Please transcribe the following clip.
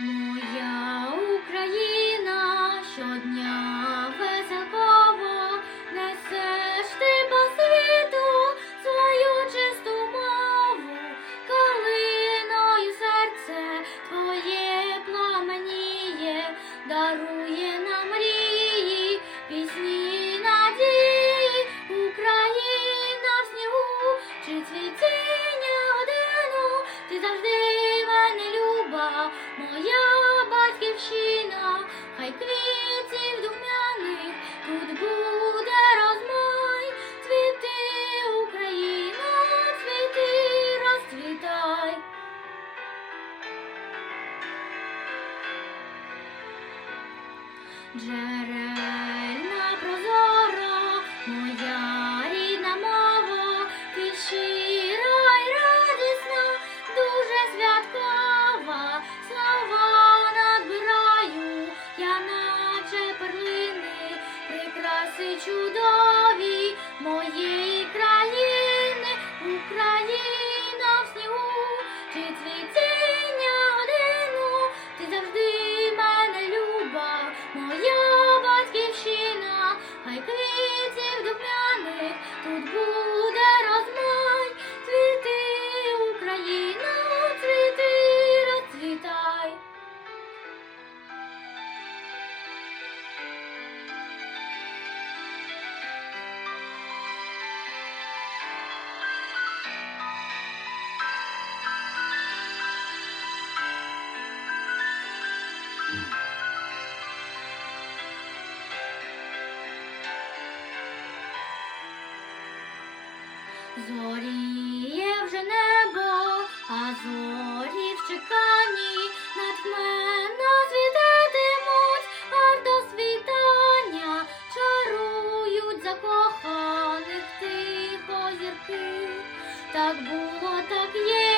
Моя Україна щодня веселково несеш ти по світу свою чисту мову, калиною серце твоє пламеніє, дарує Джерельна прозора, моя рідна мова, ти й радісна, дуже святкова, слова надбираю, я наче перлини, прикраси чудові моєї Зоріє вже небо, а зорі в чеканні мене світитимуть аж до світання, чарують закоханих тихо зірки. Так буде